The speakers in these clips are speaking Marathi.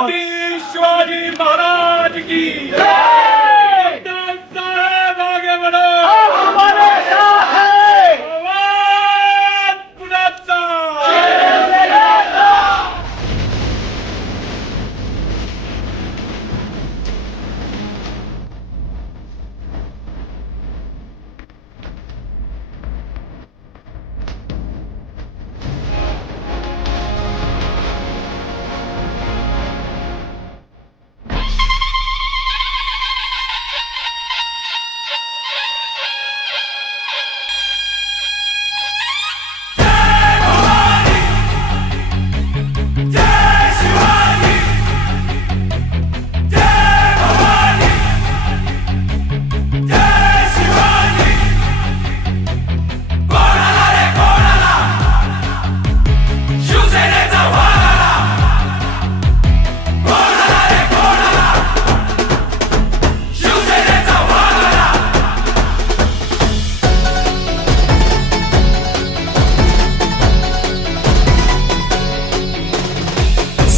शिवाजी महाराज की जय। साहेब आगे बढ़ो, हमारे साथ है आवाज पुण्याचा।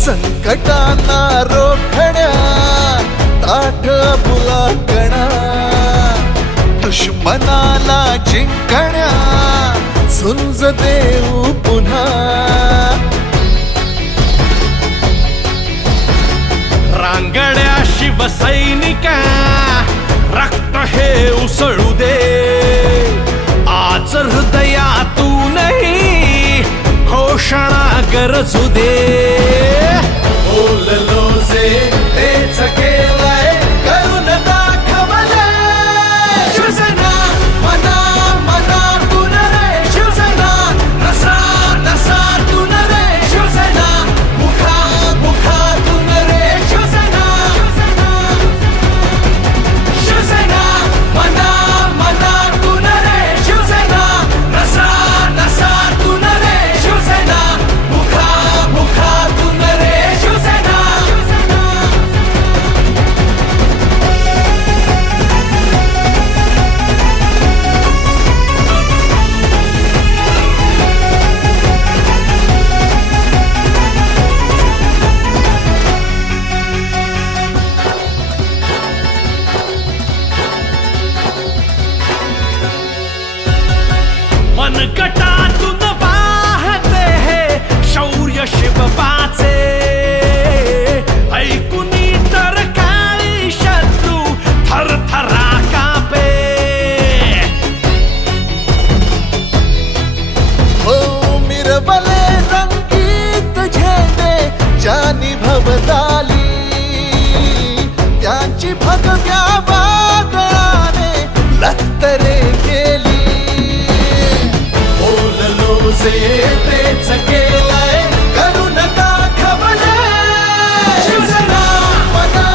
संकटांना रोखण्या ताठ बुलाकणा दुश्मनाला जिंकण्या झुंज देऊ पुन्हा रांगड्या शिवसैनिका रक्त हे उसळू दे आज हृदयातूनही घोषणा गरजू दे बोललो जे तेच केलंय करून दाखवले शिवसेना मना मनातून रे शिवसेना नसा नसातून रे शिवसेना मुखा मुखातून रे शिवसेना शिवसेना मना मनातून रे शिवसेना नसा नसातून रे शिवसेना मुखा मुखातून रे शिवसेना मनगटातून वाहते हे शौर्य शिवबाचे ऐकुनी तर काही शत्रू थरथरा कापे हो मिरवले रंगीत झेंडे जानी भवताली त्यांची भगव्या वादळाने लखतरे केली बोललो जे तेच केलंय करून दाखवले शिवसेना मना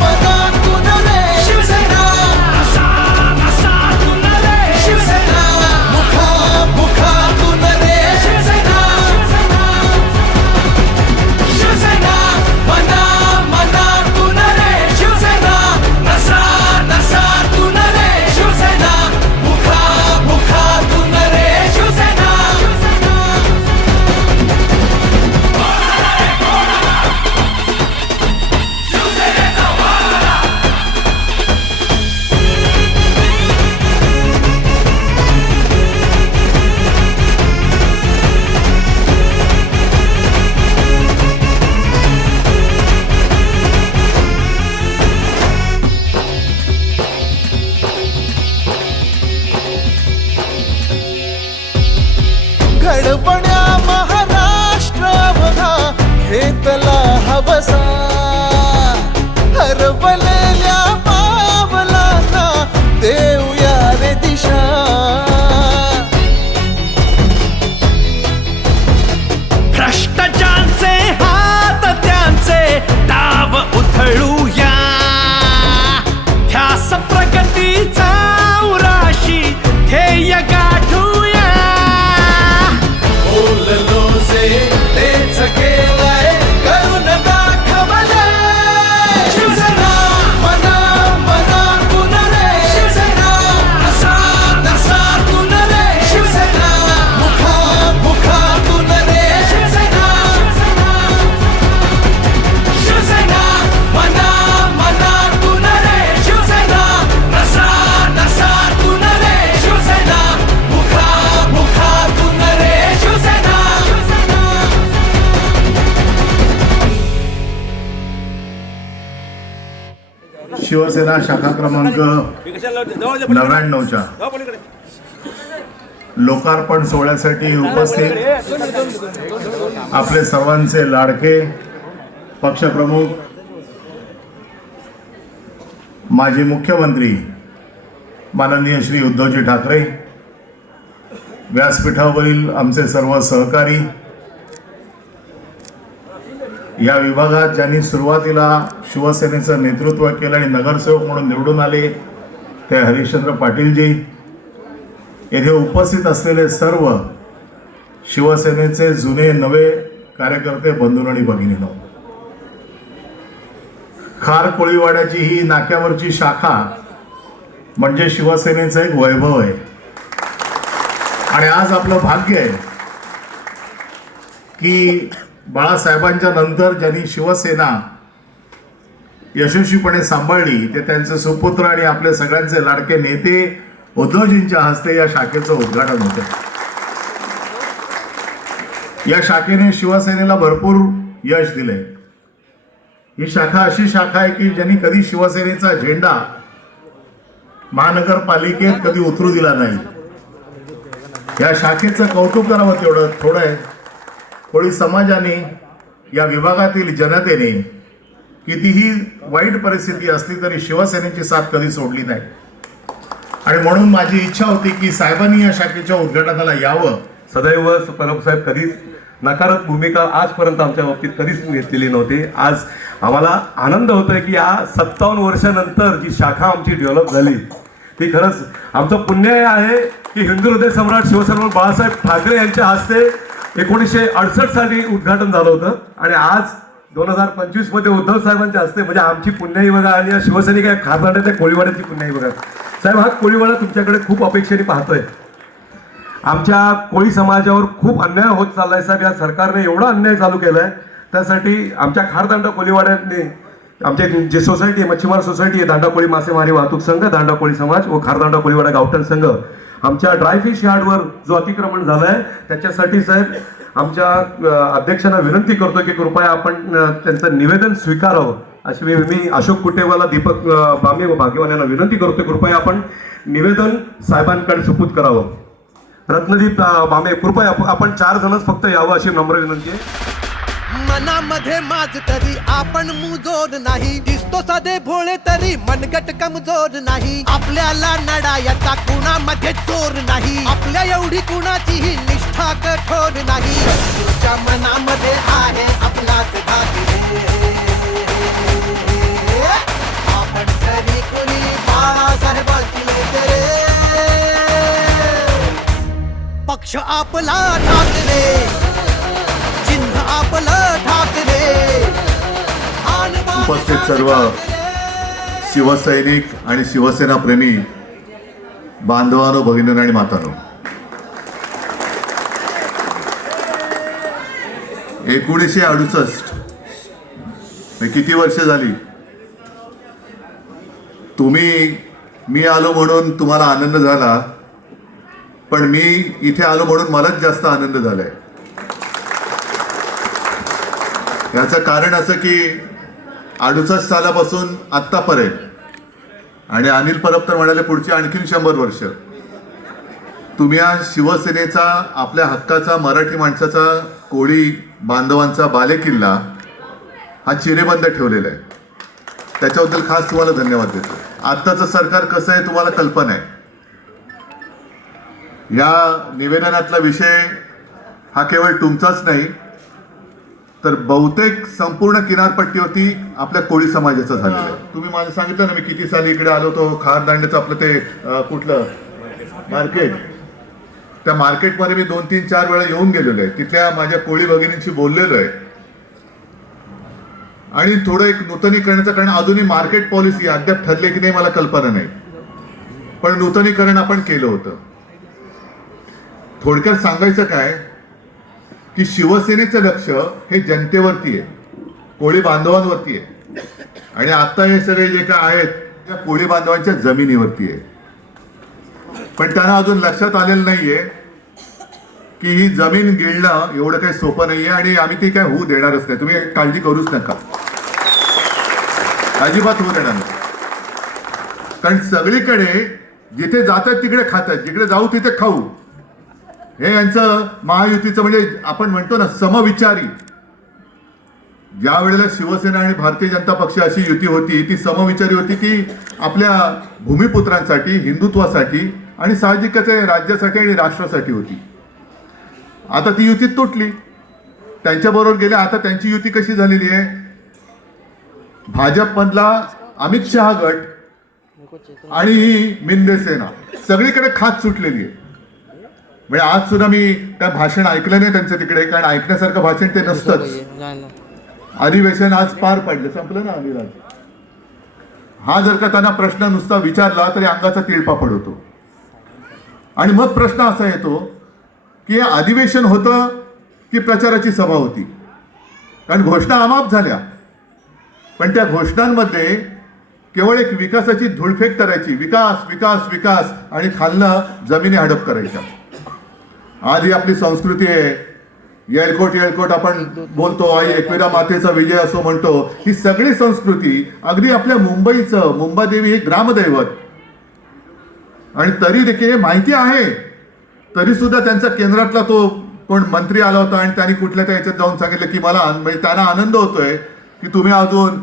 मनातून रे शिवसेना नसा नसातून रे शिवसेना मुखा मुखातून रे शिवसेना शिवसेना मना मनातून रे शिवसेना नसा नसातून रे शिवसेना मुखा मुखातून रे शिवसेना घडपण्या महाराष्ट्र बघा घेतला हवसा हरवलेल्या पावलांना देऊया रे दिशा भ्रष्टाचाराचे हात त्यांचे डाव उधळूया ध्यास प्रगतीचा उराशी ध्येय गाठूया बोललो जे तेच केलंय करून दाखव शिवसेना शाखा क्रमांक 99च्या लोकार्पण सोहळ्यासाठी उपस्थित आपले सर्वांचे लाडके पक्षप्रमुख माजी मुख्यमंत्री माननीय श्री उद्धवजी ठाकरे, व्यासपीठावरील आमचे सर्व सहकारी, या विभागात ज्यांनी सुरुवातीला शिवसेनेचं नेतृत्व केलं आणि नगरसेवक म्हणून निवडून आले ते हरिश्चंद्र पाटीलजी, येथे उपस्थित असलेले सर्व शिवसेनेचे जुने नवे कार्यकर्ते, बंधू आणि भगिनींनो, खार कोळीवाड्याची ही नाक्यावरची शाखा म्हणजे शिवसेनेचं एक वैभव आहे. आणि आज आपलं भाग्य आहे की बाळासाहेबांच्या नंतर ज्यांनी शिवसेना यशस्वीपणे सांभाळली ते त्यांचे सुपुत्र आणि आपले सगळ्यांचे लाडके नेते उद्धवजींच्या हस्ते या शाखेचं उद्घाटन होतं. या शाखेने शिवसेनेला भरपूर यश दिले. ही शाखा अशी शाखा आहे की ज्यांनी कधी शिवसेनेचा झेंडा महानगरपालिकेत कधी उतरू दिला नाही. या शाखेचं कौतुक करावं तेवढं थोडं आहे. कोळी समाजाने, या विभागातील जनतेने कितीही वाईट परिस्थिती असली तरी शिवसेनेची साथ कधी सोडली नाही. आणि म्हणून माझी इच्छा होती की साहेबांनी या शाखेच्या उद्घाटनाला यावं. सदैव परमसाहेब कधीच नकारात्मक भूमिका आजपर्यंत आमच्या बाबतीत कधीच घेतलेली नव्हती. आज आम्हाला आनंद होतोय की या 57 वर्षानंतर जी शाखा आमची डेव्हलप झाली ती खरंच आमचं पुण्य आहे की हिंदू हृदय सम्राट शिवसेना बाळासाहेब ठाकरे यांच्या हस्ते 1968 साली उद्घाटन झालं होतं आणि आज 2025 मध्ये उद्धव साहेबांच्या हस्ते, म्हणजे आमची पुण्याई बघा आणि या शिवसैनिक या खारदाड्या त्या कोळीवाड्याची पुण्याई बघा. साहेब, हा कोळीवाडा तुमच्याकडे खूप अपेक्षेने पाहतोय. आमच्या कोळी समाजावर खूप अन्याय होत चाललाय साहेब. या सरकारने एवढा अन्याय चालू केलाय, त्यासाठी आमच्या खारदांडा कोळीवाड्याने आमचे जे सोसायटी आहे, मच्छीमार सोसायटी आहे, दांडा कोळी मासेमारी वाहतूक संघ, दांडा कोळी समाज व खारदांडा कोळीवाडा गावठण संघ, आमच्या ड्रायफिश यार्डवर जो अतिक्रमण झालंय त्याच्यासाठी साहेब आमच्या अध्यक्षांना विनंती करतो की कृपया आपण त्यांचं निवेदन स्वीकारावं. अशी मी अशोक कुटेवाला, दीपक बामे व भाग्यवान यांना विनंती करतो कृपया आपण निवेदन साहेबांकडे सुपूर्द करावं. रत्नदीप बामे, कृपया आपण 4 जणच फक्त यावं अशी नम्र विनंती आहे. मनामध्ये माझ तरी आपण मुजोर नाही, दिसतो साधे भोळे तरी मनगट कमजोर नाही. आपल्याला नडायाचा कुणामध्ये चोर नाही, आपल्या एवढी कुणाचीही निष्ठा कठोर नाही. तुझ्या मनामध्ये आहे आपलाच भाग्य, आपण तरी कुणी बाळासाहेबांची लेकरे. पक्ष आपला ठाकरे, चिन्ह आपलं ठाकरे. उपस्थित सर्व शिवसैनिक आणि शिवसेना प्रेमी बांधवांनो, भगिनींनो आणि मातांनो, 1968 किती वर्ष झाली. मी आलो म्हणून तुम्हाला आनंद झाला, पण मी इथे आलो म्हणून मलाच जास्त आनंद झालाय. याचं कारण असं की 68 सालापासून आत्तापर्यंत, आणि अनिल परब तर म्हणाले पुढची आणखीन 100 वर्ष, तुम्ही या शिवसेनेचा, आपल्या हक्काचा, मराठी माणसाचा, कोळी बांधवांचा बालेकिल्ला हा चिरेबंद ठेवलेला आहे. त्याच्याबद्दल खास तुम्हाला धन्यवाद देतो. आत्ताचं सरकार कसं आहे तुम्हाला कल्पना आहे. या निवेदनातला विषय हा केवळ तुमचाच नाही तर बहुतेक संपूर्ण किनारपट्टीवरती आपल्या कोळी समाजाचा झालेला आहे. तुम्ही मला सांगितलं ना मी किती साली इकडे आलो होतो. खारदांड्याचं आपलं ते कुठलं मार्केट, त्या मार्केटमध्ये मी 2-3-4 वेळा येऊन गेलेलो आहे. तिथल्या माझ्या कोळी भगिनींशी बोललेलो आहे. आणि थोडं एक नूतनीकरणाचं, कारण अजूनही मार्केट पॉलिसी अद्याप ठरले की नाही मला कल्पना नाही, पण नूतनीकरण आपण केलं होतं. थोडक्यात सांगायचं काय की शिवसेनेचं लक्ष हे जनतेवरती आहे, कोळी बांधवांवरती आहे. आणि आता हे सगळे जे काय आहेत त्या कोळी बांधवांच्या जमिनीवरती आहे. पण त्यांना अजून लक्षात आलेलं नाहीये की ही जमीन गिळणं एवढं काही सोपं नाहीये आणि आम्ही ती काय होऊ देणारच नाही. तुम्ही काळजी करूच नका, अजिबात होऊ देणार नाही. कारण सगळीकडे जिथे जातात तिकडे खातात, जिकडे जाऊ तिथे खाऊ, हे यांचं महायुतीचं म्हणजे आपण म्हणतो ना समविचारी. ज्या वेळेला शिवसेना आणि भारतीय जनता पक्ष अशी युती होती ती समविचारी होती, की आपल्या भूमिपुत्रांसाठी, हिंदुत्वासाठी आणि साहजिकच आहे राज्यासाठी आणि राष्ट्रासाठी होती. आता ती युती तुटली, त्यांच्याबरोबर गेल्या. आता त्यांची युती कशी झालेली आहे, भाजपमधला अमित शहा गट आणि ही मिंदे सेना सगळीकडे खात सुटलेली आहे. म्हणजे आज सुद्धा मी काय भाषण ऐकलं नाही त्यांचं तिकडे, कारण ऐकण्यासारखं भाषण ते नसतंच. अधिवेशन आज पार पडलं, संपलं ना अनिराज. हा जर का त्यांना प्रश्न नुसता विचारला तरी अंगाचा तिळपापड होतो. आणि मग प्रश्न असा येतो की हे अधिवेशन होतं की प्रचाराची सभा होती. कारण घोषणा अमाप झाल्या, पण त्या घोषणांमध्ये केवळ एक विकासाची धुळफेक करायची, विकास विकास विकास, आणि खालनं जमिनी हडप करायच्या. आज ही आपली संस्कृती आहे, येळकोट येळकोट आपण बोलतो, आई एकविरा मातेचा विजय असो म्हणतो. ही सगळी संस्कृती अगदी आपल्या मुंबईचं, मुंबादेवी हे ग्रामदैवत, आणि तरी देखील हे माहिती आहे, तरी सुद्धा त्यांचा केंद्रातला तो कोण मंत्री आला होता आणि त्यांनी कुठल्या त्या याच्यात जाऊन सांगितलं की मला म्हणजे त्यांना आनंद होतोय की तुम्ही अजून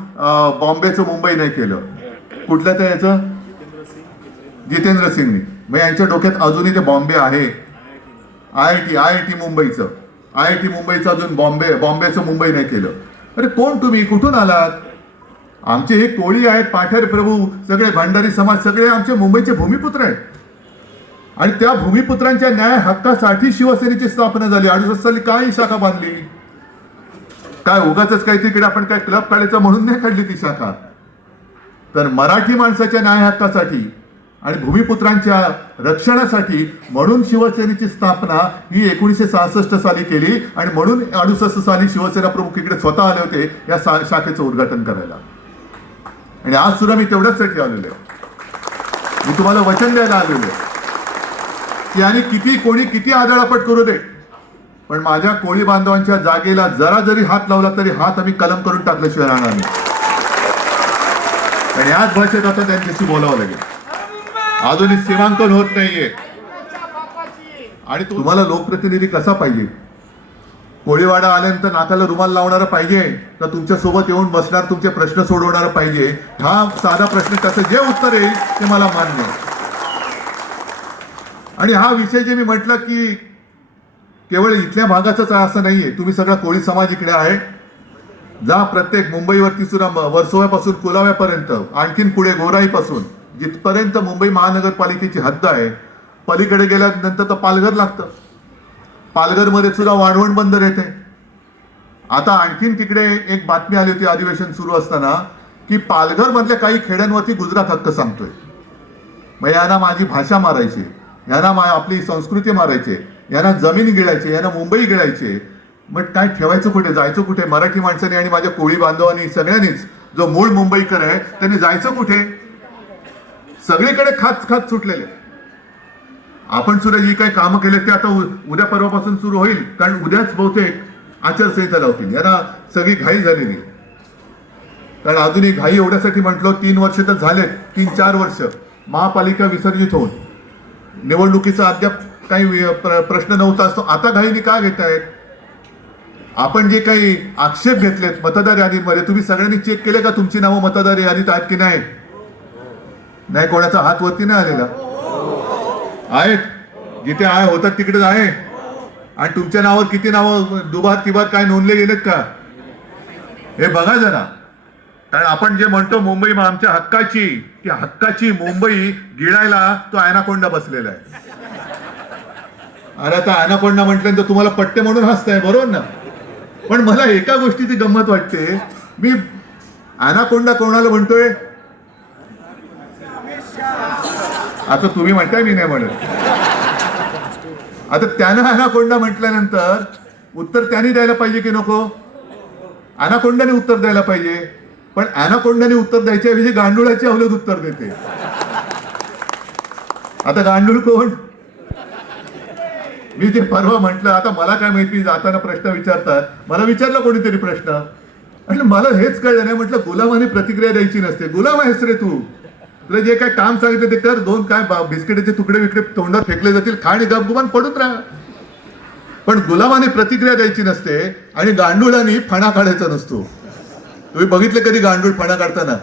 बॉम्बेचं मुंबई नाही केलं. कुठल्या त्या याचं जितेंद्र सिंगनी. मग यांच्या डोक्यात अजूनही ते बॉम्बे आहे. IIT मुंबईचं, IIT मुंबईचं अजून बॉम्बेचं मुंबई नाही केलं. अरे कोण तुम्ही, कुठून आलात? आमचे हे कोळी आहेत, पाठर प्रभू, सगळे भंडारी समाज, सगळे आमचे मुंबईचे भूमिपुत्र आहेत. आणि त्या भूमिपुत्रांच्या न्याय हक्कासाठी शिवसेनेची स्थापना झाली. 68 साली काय शाखा बांधली? काय उगाच काही तिकडे आपण काय क्लब काढायचं म्हणून नाही काढली ती शाखा, तर मराठी माणसाच्या न्याय हक्कासाठी आणि भूमिपुत्रांच्या रक्षणासाठी म्हणून शिवसेनेची स्थापना ही 1966 साली केली. आणि म्हणून 68 साली शिवसेना प्रमुख इकडे स्वतः आले होते या शाखेचं उद्घाटन करायला. आणि आज सुद्धा मी तेवढ्याचसाठी आलेलो आहे. मी तुम्हाला वचन द्यायला आलेलो आहे की आणि किती आदळापट करू दे, पण माझ्या कोळी बांधवांच्या जागेला जरा जरी हात लावला तरी हात आम्ही कलम करून टाकल्याशिवाय राहणार नाही. आणि याच भाषेत आता त्यांच्याशी बोलावं लागेल. अजूनही सीमांकन होत नाहीये. आणि तुम्हाला लोकप्रतिनिधी कसा पाहिजे? कोळीवाडा आल्यानंतर नाकाला रुमाल लावणारा पाहिजे का तुमच्या सोबत येऊन बसणार, तुमचे प्रश्न सोडवणारा पाहिजे? हा साधा प्रश्न, त्याचं जे उत्तर येईल ते मला मान्य आहे. आणि हा विषय जे मी म्हटलं की केवळ इथल्या भागाचाच असं नाहीये. तुम्ही सगळा कोळी समाज इकडे आहे. जा प्रत्येक मुंबईवरती सुद्धा वर्सोव्यापासून कुलाव्यापर्यंत, आणखीन पुढे गोराईपासून जिथपर्यंत मुंबई महानगरपालिकेची हद्द आहे, पलीकडे गेल्यानंतर तर पालघर लागतं. पालघरमध्ये सुद्धा वाढवण बंदर येते. आता आणखीन तिकडे एक बातमी आली होती अधिवेशन सुरू असताना की पालघर मधल्या काही खेड्यांवरती गुजरात हक्क सांगतोय. मग यांना माझी भाषा मारायची, यांना आपली संस्कृती मारायची, यांना जमीन गिळायची, यांना मुंबई गिळायची. मग काय ठेवायचं कुठे, जायचं कुठे? मराठी माणसाने आणि माझ्या कोळी बांधवांनी सगळ्यांनीच, जो मूळ मुंबईकर आहे त्यांनी जायचं कुठे? सगळीकडे खात सुटलेले. आपण सुद्धा जी काही कामं केले ते आता उद्या परवापासून सुरू होईल, कारण उद्याच बहुतेक आचारसंहिता लावतील. यांना सगळी घाई झालेली. कारण अजूनही घाई एवढ्यासाठी म्हटलं, 3 वर्ष तर झालेत, 3-4 वर्ष महापालिका विसर्जित होऊन निवडणुकीचा अद्याप काही प्रश्न नव्हता असतो. आता घाईने का घेतायत? आपण जे काही आक्षेप घेतलेत मतदार यादीमध्ये, तुम्ही सगळ्यांनी चेक केले का तुमची नावं मतदार यादीत आहेत की नाही? नाही, कोणाचा हात वरती नाही आलेला. आहेत, जिथे आहे होतात तिकडेच आहे. आणि तुमच्या नावावर किती नावं दुबार तिबार काय नोंदले गेलेत का हे बघा जरा. कारण आपण जे म्हणतो मुंबई आमच्या हक्काची, ती हक्काची मुंबई गिळायला तो ॲनाकोंडा बसलेला आहे. अरे आता ॲनाकोंडा म्हटल्यानंतर तुम्हाला पट्टे म्हणून हसताय, बरोबर ना? पण मला एका गोष्टीची गंमत वाटते. मी ॲनाकोंडा कोणाला म्हणतोय? आता तुम्ही म्हणताय, मी नाही म्हणत. आता त्यानं ॲनाकोंडा म्हटल्यानंतर उत्तर त्यांनी द्यायला पाहिजे की नको? ॲनाकोंडाने उत्तर द्यायला पाहिजे. पण ॲनाकोंडाने उत्तर द्यायच्या ऐवजी गांडुळाची अवलत उत्तर देते. आता गांडूळ कोण? मी ते परवा म्हटलं, आता मला काय माहिती, जाताना प्रश्न विचारतात. मला विचारला कोणीतरी प्रश्न, म्हटलं मला हेच कळलं नाही. म्हटलं गुलामाने प्रतिक्रिया द्यायची नसते. गुलाम आहेस रे तू तुला जे काय काम सांगितलं ते कर, 2 काय बिस्किटाचे तुकडे विकडे तोंडात फेकले जातील, खा आणि गपगुमान पडून राहा. पण गुलामाने प्रतिक्रिया द्यायची नसते आणि गांडुळाने फणा काढायचा नसतो. तुम्ही बघितले कधी गांडूळ फणा काढताना?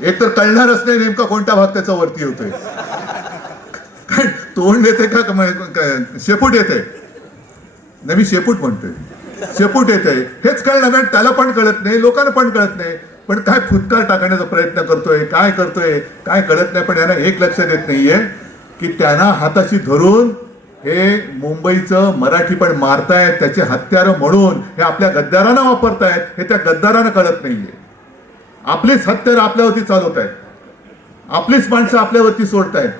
एक तर कळणारच नाही नेमका कोणता भाग त्याचा वरती होतोय. काय तोंड येते का शेपूट येते? नाही, मी शेपूट म्हणतोय, शेपूट येते हेच कळलं नाही, त्याला पण कळत नाही, लोकांना पण कळत नाही. पण काय फुटकार टाकण्याचा प्रयत्न करतोय, काय करतोय काय कळत नाही. पण यांना एक लक्षात येत नाहीये की त्यांना हाताशी धरून हे मुंबईचं मराठी पण मारतायत, त्याचे हत्यारं म्हणून हे आपल्या गद्दारांना वापरतायत, हे त्या गद्दारांना कळत नाहीये. आपलीच हत्यारं आपल्यावरती चालवत आहेत, आपलीच माणसं आपल्यावरती सोडतायत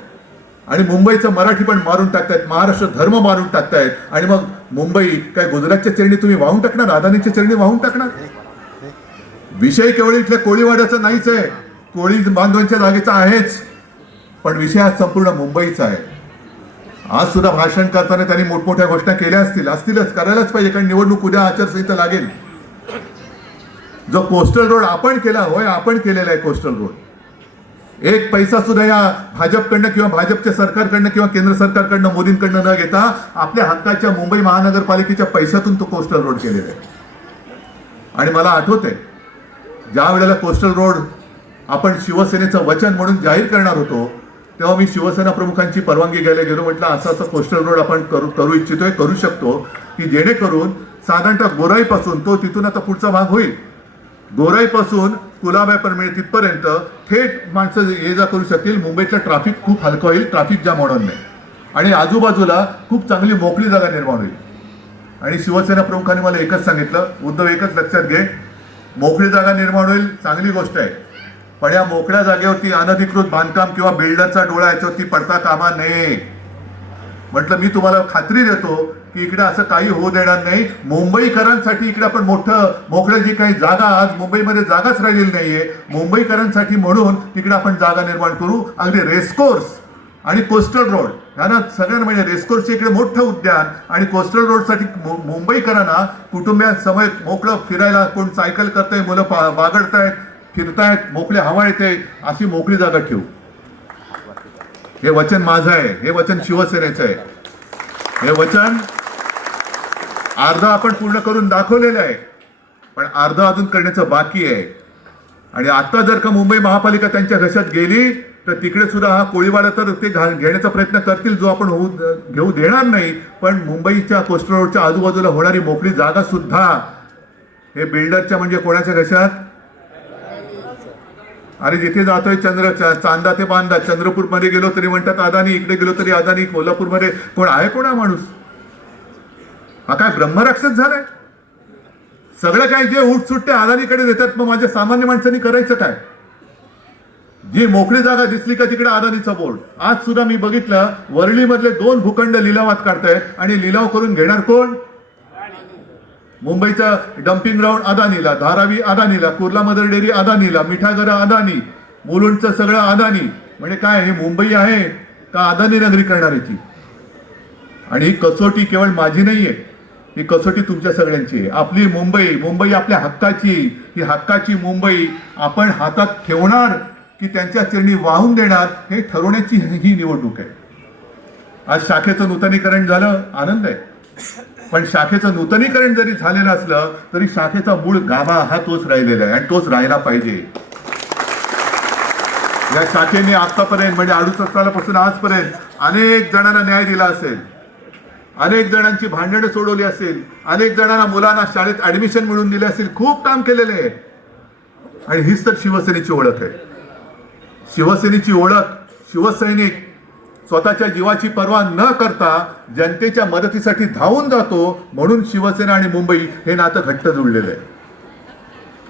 आणि मुंबईचं मराठी पण मारून टाकतायत, महाराष्ट्र धर्म मारून टाकतायत. आणि मग मुंबई काय गुजरातच्या चरणी तुम्ही वाहून टाकणार, अदानीच्या चरणी वाहून टाकणार? विषय केवळ इथल्या कोळीवाड्याचा नाहीच आहे, कोळी बांधवांच्या जागेचा आहेच, पण विषय हा संपूर्ण मुंबईचा आहे. आज सुद्धा भाषण करताना त्यांनी मोठमोठ्या घोषणा केल्या असतीलच, करायलाच पाहिजे, कारण निवडणूक उद्या आचारसंहिता लागेल. जो कोस्टल रोड आपण केला, होय आपण केलेला आहे कोस्टल रोड. एक पैसा सुद्धा या भाजपकडनं किंवा भाजपच्या सरकारकडनं किंवा केंद्र सरकारकडनं मोदींकडनं न घेता आपल्या हक्काच्या मुंबई महानगरपालिकेच्या पैशातून तो कोस्टल रोड केलेला आहे. आणि मला आठवतंय ज्या वेळेला कोस्टल रोड आपण शिवसेनेचं वचन म्हणून जाहीर करणार होतो, तेव्हा मी शिवसेना प्रमुखांची परवानगी घ्यायला गेलो. म्हटलं असं कोस्टल रोड आपण करू इच्छितोय, करू शकतो, की जेणेकरून साधारणतः गोराईपासून तो तिथून आता पुढचा भाग होईल, गोराईपासून कुलाबा तिथपर्यंत थेट माणसं ये जा करू शकतील. मुंबईतलं ट्रॅफिक खूप हलकं होईल, ट्रॅफिक जाम होणार नाही आणि आजूबाजूला खूप चांगली मोकळी जागा निर्माण होईल. आणि शिवसेना प्रमुखांनी मला एकच सांगितलं, उद्धव एकच लक्षात घे, मोकळी जागा निर्माण होईल चांगली गोष्ट आहे, पण या मोकळ्या जागेवरती अनधिकृत बांधकाम किंवा बिल्डरचा डोळा याच्यावरती पडता कामा नये. म्हटलं मी तुम्हाला खात्री देतो की इकडे असं काही होऊ देणार नाही. मुंबईकरांसाठी इकडे आपण मोकळं जी काही जागा, आज मुंबईमध्ये जागाच राहिलेली नाहीये, मुंबईकरांसाठी म्हणून तिकडे आपण जागा निर्माण करू. अगदी रेसकोर्स आणि कोस्टल रोड ह्यांना सगळ्यांना म्हणजे रेसकोर्सचे इकडे मोठं उद्यान आणि कोस्टल रोडसाठी मुंबईकरांना कुटुंबियांसमेत मोकळं फिरायला, कोण सायकल करताय, मुलं बागडतायत, फिरतायत, मोकळी हवा येते, अशी मोकळी जागा ठेवू. हे वचन माझं आहे, हे वचन शिवसेनेचं आहे. हे वचन अर्ध आपण पूर्ण करून दाखवलेलं आहे, पण अर्ध अजून करण्याचं बाकी आहे. आणि आता जर का मुंबई महापालिका त्यांच्या घशात गेली तर तिकडे सुद्धा हा कोळीवाडा तर ते घेण्याचा प्रयत्न करतील, जो आपण घेऊ देणार नाही. पण मुंबईच्या कोस्टल रोडच्या आजूबाजूला होणारी मोकळी जागा सुद्धा हे बिल्डरच्या म्हणजे कोणाच्या घशात? अरे जिथे जातोय चांदा ते बांधा, चंद्रपूरमध्ये गेलो तरी म्हणतात अदानी, इकडे गेलो तरी अदानी, कोल्हापूरमध्ये कोण आहे कोण हा माणूस? हा काय ब्रह्मराक्षस झालाय? सगळं काय जे उठ सुट्टे अदानीकडे देतात, मग माझ्या सामान्य माणसांनी करायचं काय? जी मोकळी जागा दिसली का तिकडे अदानीचा बोर्ड. आज सुद्धा मी बघितलं वरळीमधले 2 भूखंड लिलावात काढतायत आणि लिलाव करून घेणार कोण? मुंबईचा डम्पिंग ग्राउंड अदानीला, धारावी अदानीला, कुर्ला मदर डेअरी अदानीला, मिठागरा अदानी, मुलुंडचं सगळं अदानी. म्हणजे काय हे मुंबई आहे का अदानी नगरी करणारीची? आणि ही कसोटी केवळ माझी नाहीये, ही कसोटी तुमच्या सगळ्यांची आहे. आपली मुंबई आपल्या हक्काची, ही हक्काची मुंबई आपण हातात ठेवणार की त्यांच्या चरणी वाहून देणार, हे ठरवण्याची ही निवडणूक आहे. आज शाखेचं नूतनीकरण झालं, आनंद आहे, पण शाखेचं नूतनीकरण जरी झालेलं असलं तरी शाखेचा मूळ गाभा हा तोच राहिलेला आहे आणि तोच राहायला पाहिजे. या शाखेने आतापर्यंत म्हणजे 68 सालापासून आजपर्यंत अनेक जणांना न्याय दिला असेल, अनेक जणांची भांडणं सोडवली असेल, अनेक जणांना मुलांना शाळेत ऍडमिशन मिळवून दिले असेल, खूप काम केलेले आहे. आणि हीच तर शिवसेनेची ओळख आहे. शिवसेनेची ओळख, शिवसैनिक स्वतःच्या जीवाची पर्वा न करता जनतेच्या मदतीसाठी धावून जातो, म्हणून शिवसेना आणि मुंबई हे नातं घट्ट जुळलेलं आहे.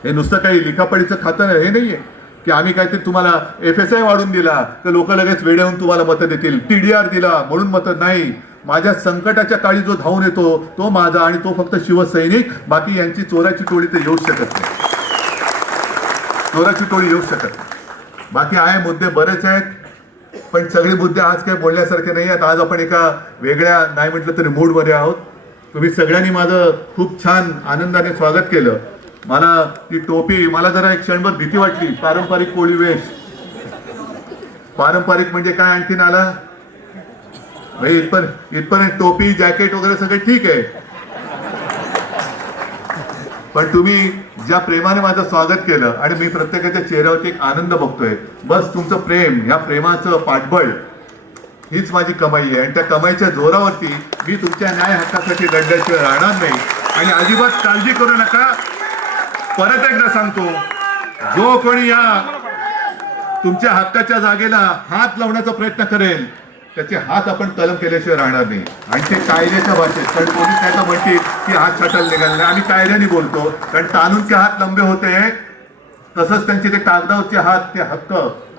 हे नुसतं काही लिखापडीचं खातं हे नाहीये की आम्ही काहीतरी तुम्हाला FSI वाढून दिला तर लोक लगेच वेळेहून तुम्हाला मतं देतील, TDR दिला म्हणून मतं नाही. माझ्या संकटाच्या काळी जो धावून येतो तो माझा आणि तो फक्त शिवसैनिक. बाकी यांची चोराची टोळी तर येऊ शकत नाही, चोराची टोळी येऊ शकत नाही. बाकी आहे मुद्दे बरेच आहेत, पण सगळे मुद्दे आज काही बोलण्यासारखे नाही आहेत. आज आपण एका वेगळ्या, नाही म्हटलं तरी मूडमध्ये आहोत. तुम्ही सगळ्यांनी माझं खूप छान आनंदाने स्वागत केलं. मला ती टोपी, मला जरा एक क्षणभर भीती वाटली, पारंपरिक कोळी वेश, पारंपरिक म्हणजे काय आणखीन आला म्हणजे इथपर्यंत टोपी जॅकेट वगैरे सगळं ठीक आहे, पण तुम्ही ज्या प्रेमाने माझं स्वागत केलं आणि मी प्रत्येकाच्या चेहऱ्यावरती एक आनंद बघतोय, बस तुमचं प्रेम, ह्या प्रेमाचं पाठबळ हीच माझी कमाई आहे. आणि त्या कमाईच्या जोरावरती मी तुमच्या न्याय हक्कासाठी लढल्याशिवाय राहणार नाही. आणि अजिबात काळजी करू नका. परत एकदा सांगतो, जो कोणी या तुमच्या हक्काच्या जागेला हात लावण्याचा प्रयत्न करेल त्याचे हात आपण कलम केल्याशिवाय राहणार नाही. आणि ते कायद्याच्या भाषेत, कारण पोलीस काय तर म्हणतील की हात छाटायला निघाले नाही, आम्ही कायद्याने बोलतो, कारण कानूनचे हात लंबे होते तसंच त्यांचे ते कागदावरचे हात, ते हक्क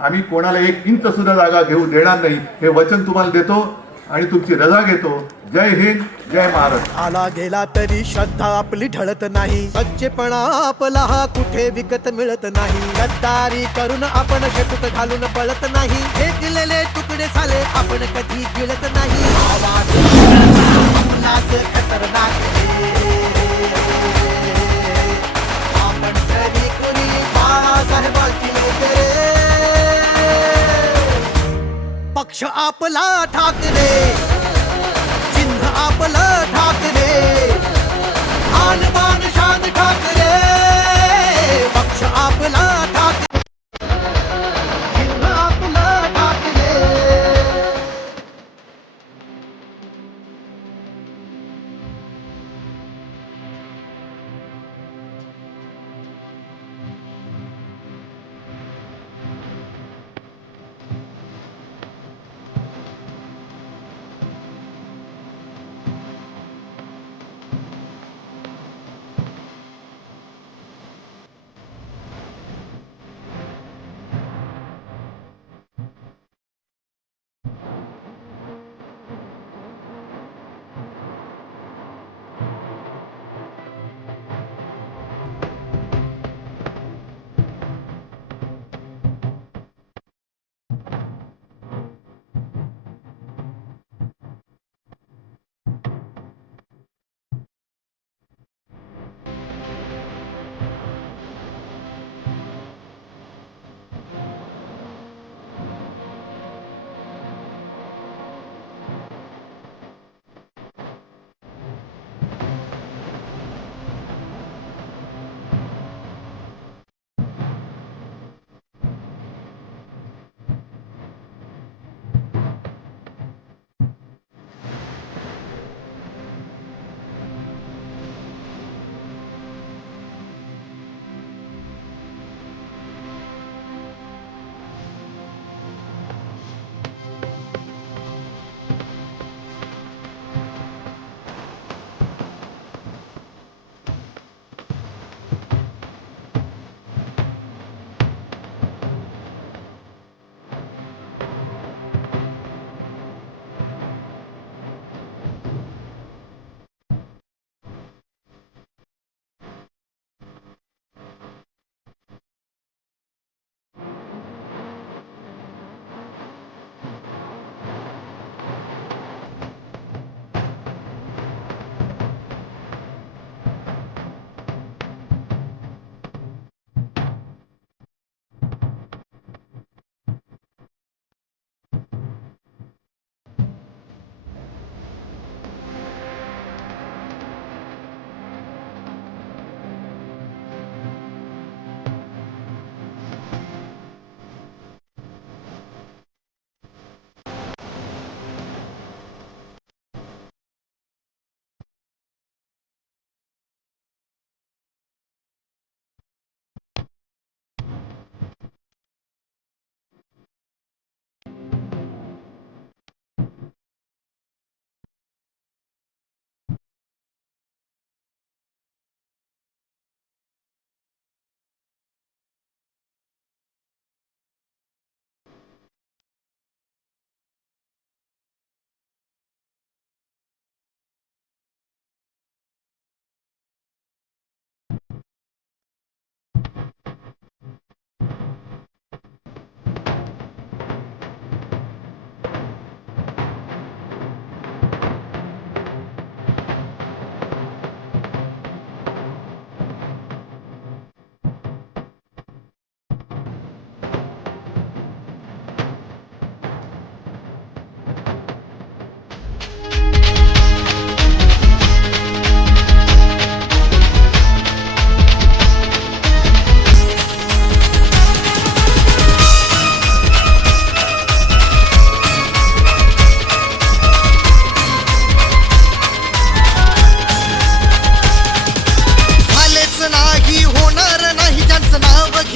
आम्ही कोणाला 1 इंच सुद्धा जागा घेऊ देणार नाही, हे वचन तुम्हाला देतो आणि तुमची रजा घेतो. जय हिंद, जय महाराष्ट्र. आला गेला तरी श्रद्धा आपली ढळत नाही, सच्चेपणा आपला हा कुठे विकत मिळत नाही. गद्दारी करून आपण शेपूट घालून पळत नाही, फेकलेले तुकडे झाले आपण कधी गिळत नाही. आवाज आपलाच खतरनाक आपण तरी कोणी बाळासाहेबांची लोक रे. पक्ष आपला ठाकरे, चिन्ह आपलं ठाकरे, आन बान शान ठाकरे. पक्ष आपला ठाकरे, चिन्ह आपलं ठाकरे.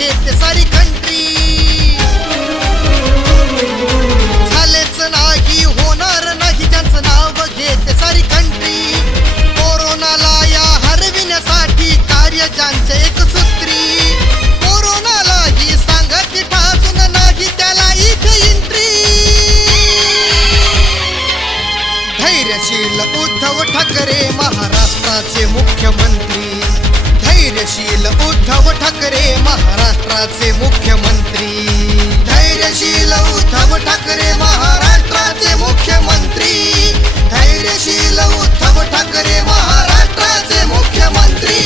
घेते सारी कंट्री. झालेच नाही होणार नाही ज्यांचं नाव घेते सारी कंट्री. कोरोनाला या हरविण्यासाठी कार्य ज्यांचे एक सूत्री. कोरोनाला ही सांगत ठासून नाही त्याला इथे एंट्री. धैर्यशील उद्धव ठाकरे महाराष्ट्राचे मुख्यमंत्री. धैर्यशील उद्धव ठाकरे महाराष्ट्राचे मुख्यमंत्री. धैर्यशील उद्धव ठाकरे महाराष्ट्राचे मुख्यमंत्री. धैर्यशील उद्धव ठाकरे महाराष्ट्राचे मुख्यमंत्री.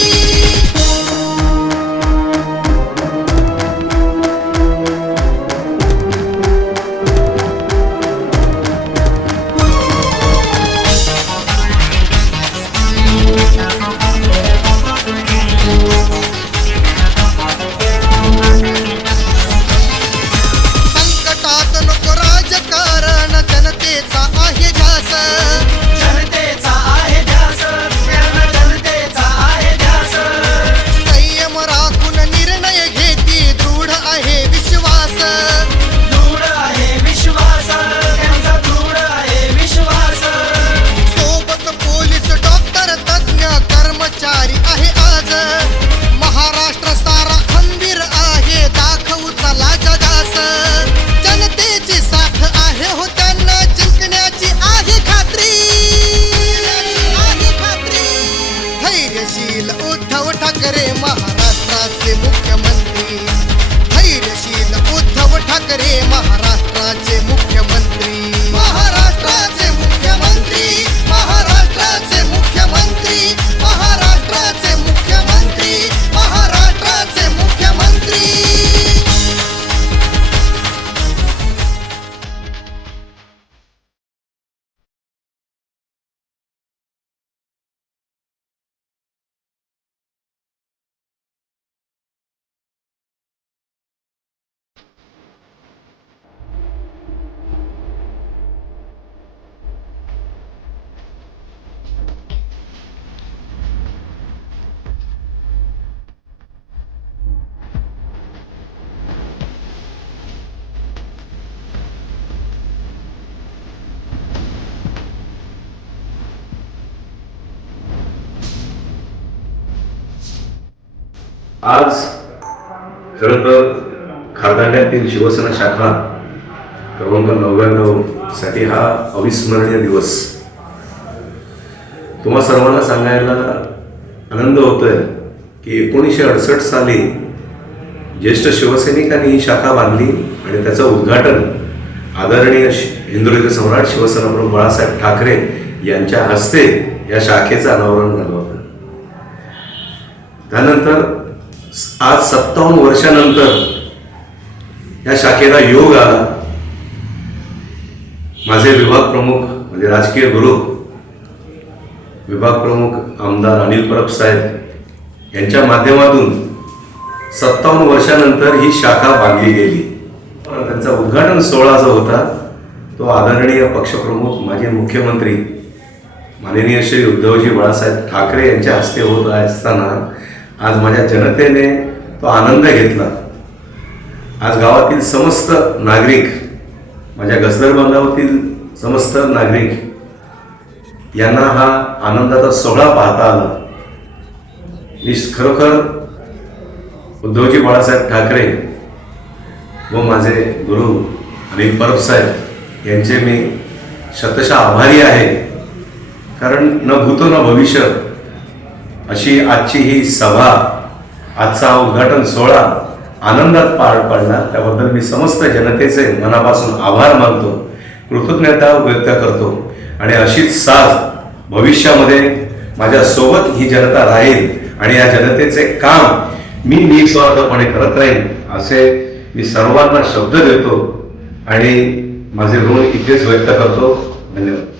संकटात नको राजकारण जनतेचा आहे ध्यास. जनतेचा आहे ध्यास, जनतेचा आहे ध्यास. संयम राखून निर्णय घेती दृढ आहे विश्वास. दृढ आहे विश्वास, त्यांचा दृढ आहे विश्वास. सोबत पोलीस डॉक्टर तज्ञ कर्मचारी आहे आज. महाराष्ट्र सारा खंबीर आहे दाखवू चला जगास. जनतेची साथ आहे हो त्यांना जिंकण्याची आहे खात्री. धैर्यशील उद्धव ठाकरे महाराष्ट्राचे मुख्यमंत्री. धैर्यशील उद्धव ठाकरे महाराष्ट्राचे मुख्यमंत्री. महाराष्ट्राचे मुख्यमंत्री. महाराष्ट्राचे मुख्यमंत्री. महाराष्ट्राचे मुख्यमंत्री. महाराष्ट्राचे मुख्यमंत्री. आज खरं तर खारदांड्यातील शिवसेना शाखा क्रमांक 99 साठी हा अविस्मरणीय दिवस. तुम्हा सर्वांना सांगायला आनंद होतोय की 1968 साली ज्येष्ठ शिवसैनिकांनी ही शाखा बांधली आणि त्याचं उद्घाटन आदरणीय हिंदुराष्ट्र सम्राट शिवसेना प्रमुख बाळासाहेब ठाकरे यांच्या हस्ते या शाखेचं अनावरण झालं होतं. त्यानंतर आज 57 वर्षानंतर या शाखेला योग आला. माझे विभाग प्रमुख म्हणजे राजकीय गुरु विभाग प्रमुख आमदार अनिल परब साहेब यांच्या माध्यमातून 57 वर्षानंतर ही शाखा बांधली गेली. त्यांचा उद्घाटन सोहळा जो होता तो आदरणीय पक्षप्रमुख माजी मुख्यमंत्री माननीय श्री उद्धवजी बाळासाहेब ठाकरे यांच्या हस्ते होत असताना आज माझ्या जनतेने तो आनंद घेतला. आज गावातील समस्त नागरिक, माझ्या गसदर बांधावरील समस्त नागरिक यांना हा आनंदाचा सोहळा पाहता आला. खरोखर उद्धवजी बाळासाहेब ठाकरे व माझे गुरु अनिल परब साहेब यांचे मी शतशः आभारी आहे. कारण न भूतो न भविष्य अशी आजची ही सभा, आजचा हा उद्घाटन सोहळा आनंदात पार पडला. त्याबद्दल मी समस्त जनतेचे मनापासून आभार मानतो, कृतज्ञता व्यक्त करतो. आणि अशीच साथ भविष्यामध्ये माझ्या सोबत ही जनता राहील आणि या जनतेचे काम मी निस्वार्थपणे करत राहील असे मी सर्वांना शब्द देतो आणि माझे ऋण इथेच व्यक्त करतो. धन्यवाद.